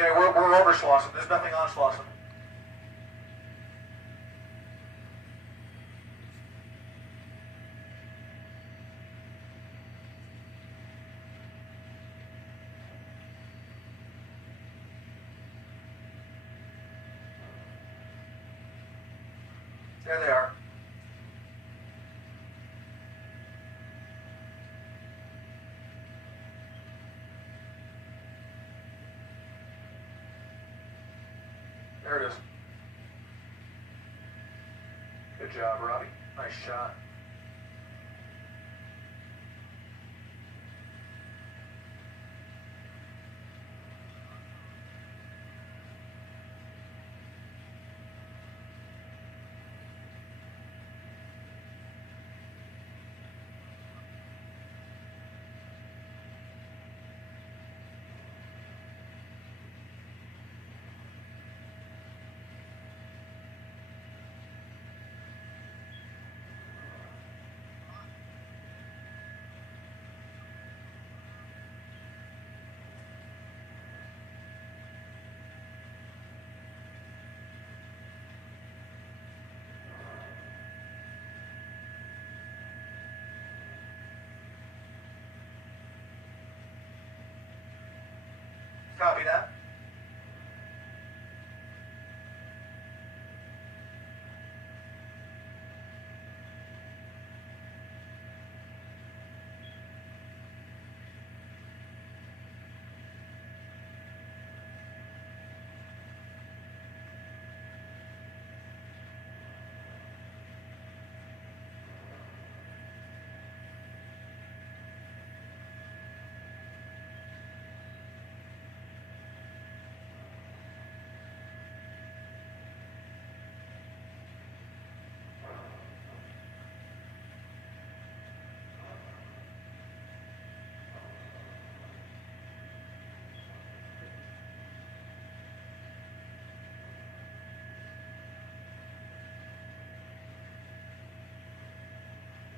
Jay, we're over Slauson. There's nothing on Slauson. There they are. There it is. Good job, Robbie. Nice shot. Copy that.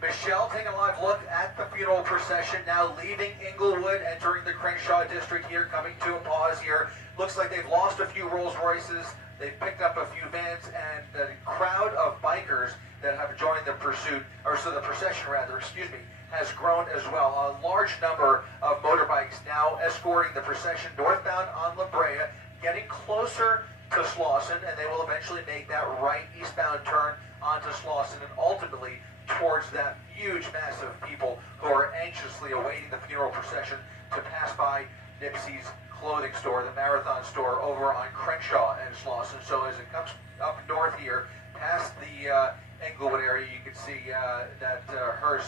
Michelle taking a live look at the funeral procession, now leaving Inglewood, entering the Crenshaw district here, coming to a pause here. Looks like they've lost a few Rolls Royces, they've picked up a few vans, and the crowd of bikers that have joined the pursuit, or so the procession rather, excuse me, has grown as well. A large number of motorbikes now escorting the procession northbound on La Brea, getting closer to Slauson, and they will eventually make that right eastbound turn onto Slauson and ultimately towards that huge mass of people who are anxiously awaiting the funeral procession to pass by Nipsey's clothing store, the Marathon store over on Crenshaw and Slauson. So as it comes up north here, past the Inglewood area, you can see that hearse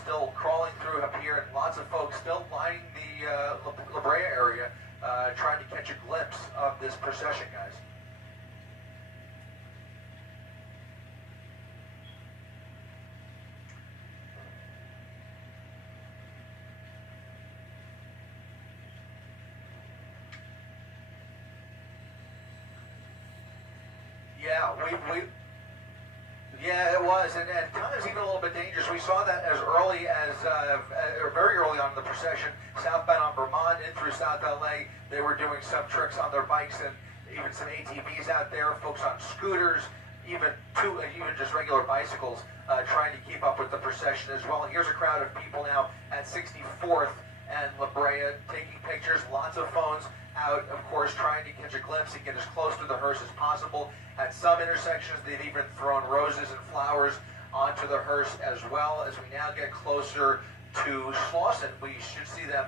still crawling through up here, and lots of folks still lining the La Brea area, trying to catch a glimpse of this procession, guys. Yeah, it was, and times even a little bit dangerous. We saw that as early as, or very early on in the procession, southbound on Vermont in through South LA. They were doing some tricks on their bikes and even some ATVs out there, folks on scooters, even just regular bicycles, trying to keep up with the procession as well. And here's a crowd of people now at 64th and La Brea taking pictures, lots of phones out, of course, trying to catch a glimpse and get as close to the hearse as possible. At some intersections, they've even thrown roses and flowers onto the hearse as well. As we now get closer to Slauson, we should see them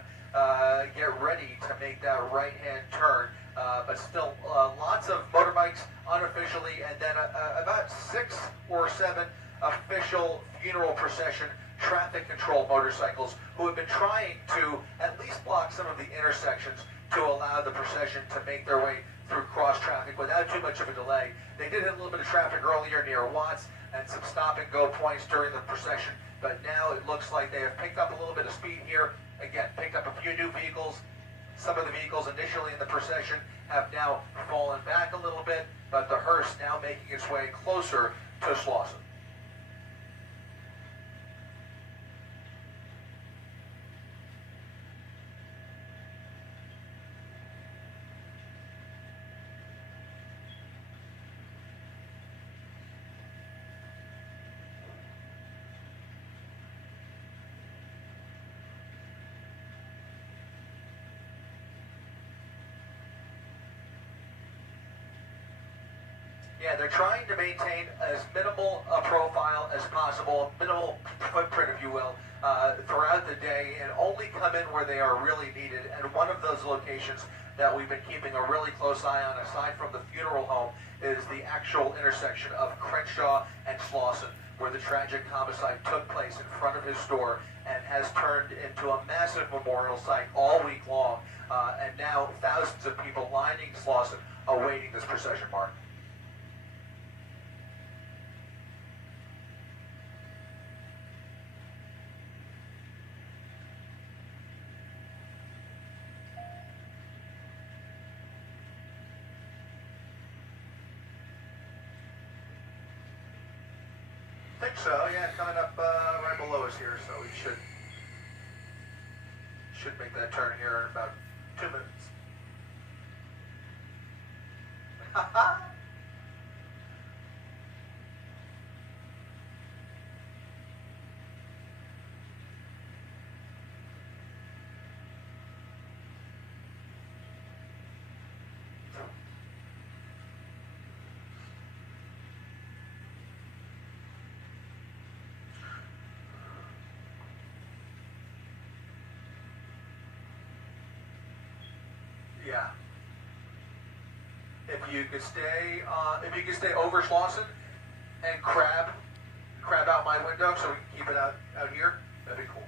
get ready to make that right-hand turn. But still, lots of motorbikes unofficially, and then about 6 or 7 official funeral procession traffic control motorcycles who have been trying to at least block some of the intersections to allow the procession to make their way through cross traffic without too much of a delay. They did hit a little bit of traffic earlier near Watts and some stop and go points during the procession, but now it looks like they have picked up a little bit of speed here. Again, picked up a few new vehicles. Some of the vehicles initially in the procession have now fallen back a little bit, but the hearse now making its way closer to Slauson. Yeah, they're trying to maintain as minimal a profile as possible, minimal footprint, if you will, throughout the day, and only come in where they are really needed. And one of those locations that we've been keeping a really close eye on, aside from the funeral home, is the actual intersection of Crenshaw and Slauson, where the tragic homicide took place in front of his store and has turned into a massive memorial site all week long. And now thousands of people lining Slauson awaiting this procession, Mark. I think so, yeah, coming up right below us here, so we should make that turn here in about 2 minutes. Yeah. If you could stay over Slauson and crab out my window so we can keep it out here, that'd be cool.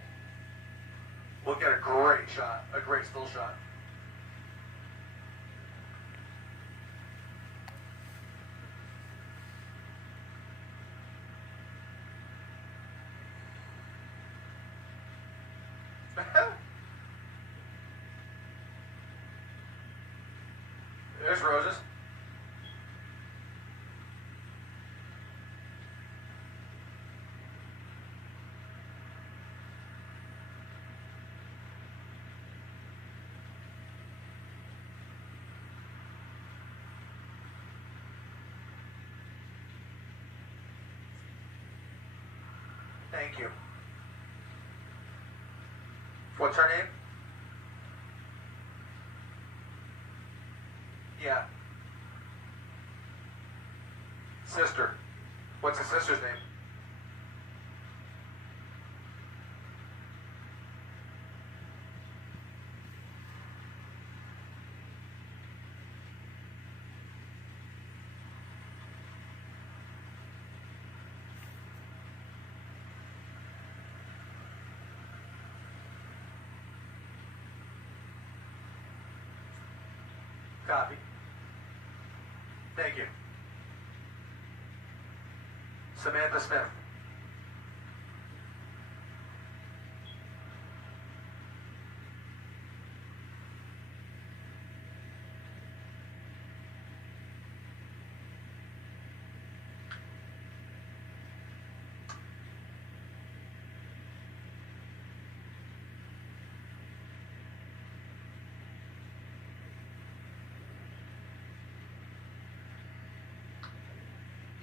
We'll get a great shot, a great still shot. There's roses. Thank you. What's her name? Yeah. Sister. What's the sister's name? Copy. Thank you. Samantha Smith.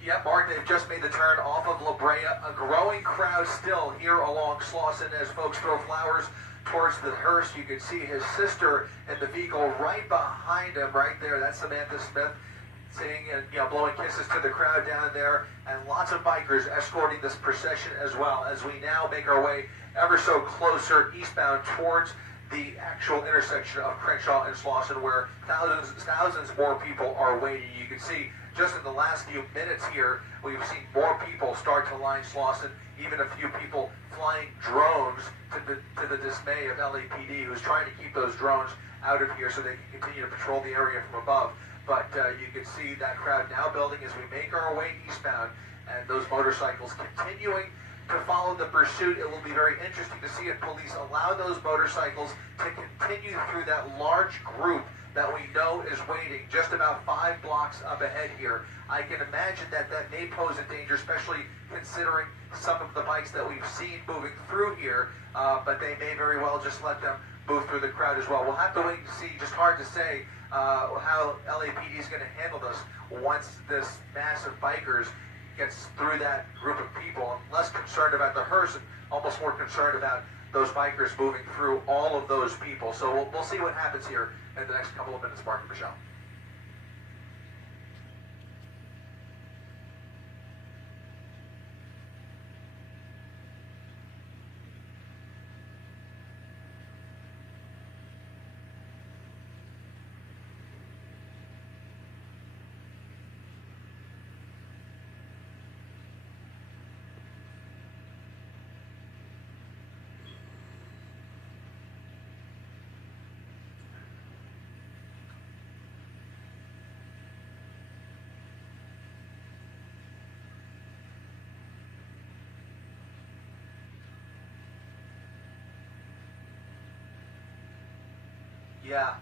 Yeah, Mark, they've just made the turn off of La Brea. A growing crowd still here along Slauson as folks throw flowers towards the hearse. You can see his sister in the vehicle right behind him, right there. That's Samantha Smith sitting and blowing kisses to the crowd down there, and lots of bikers escorting this procession as well as we now make our way ever so closer eastbound towards the actual intersection of Crenshaw and Slauson, where thousands more people are waiting. You can see just in the last few minutes here, we've seen more people start to line Slauson, even a few people flying drones to the dismay of LAPD, who's trying to keep those drones out of here so they can continue to patrol the area from above. But you can see that crowd now building as we make our way eastbound, and those motorcycles continuing to follow the pursuit. It will be very interesting to see if police allow those motorcycles to continue through that large group that we know is waiting just about 5 blocks up ahead here. I can imagine that may pose a danger, especially considering some of the bikes that we've seen moving through here, but they may very well just let them move through the crowd as well. We'll have to wait and see. Just hard to say how LAPD is going to handle this once this mass of bikers gets through that group of people. I'm less concerned about the hearse and almost more concerned about those bikers moving through all of those people. So we'll see what happens here in the next couple of minutes, Mark and Michelle. Yeah.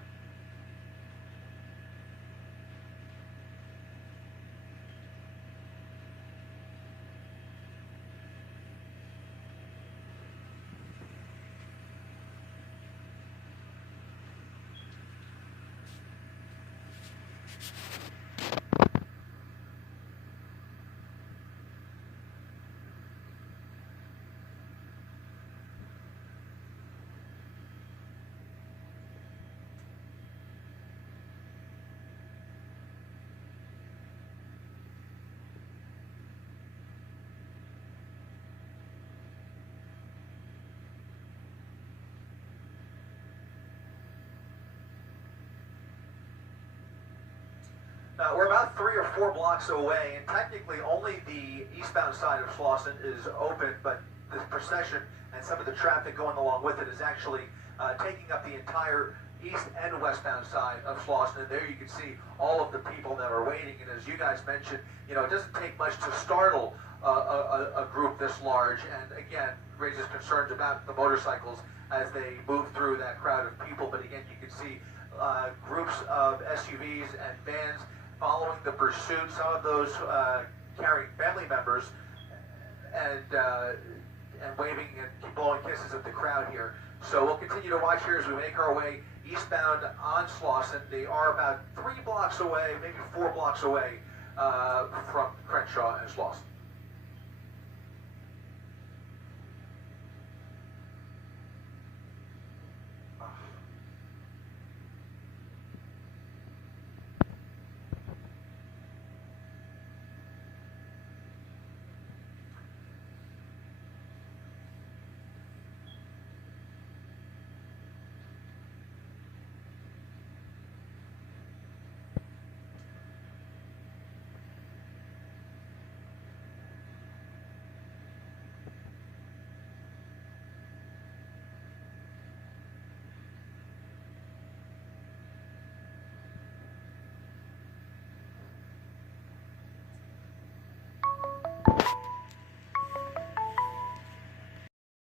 We're about 3 or 4 blocks away, and technically only the eastbound side of Slauson is open, but the procession and some of the traffic going along with it is actually taking up the entire east and westbound side of Slauson. And there you can see all of the people that are waiting. And as you guys mentioned, you know, it doesn't take much to startle a group this large, and again, raises concerns about the motorcycles as they move through that crowd of people. But again, you can see groups of SUVs and vans following the pursuit, some of those carrying family members and waving and blowing kisses at the crowd here. So we'll continue to watch here as we make our way eastbound on Slauson. They are about 3 blocks away, maybe 4 blocks away from Crenshaw and Slauson.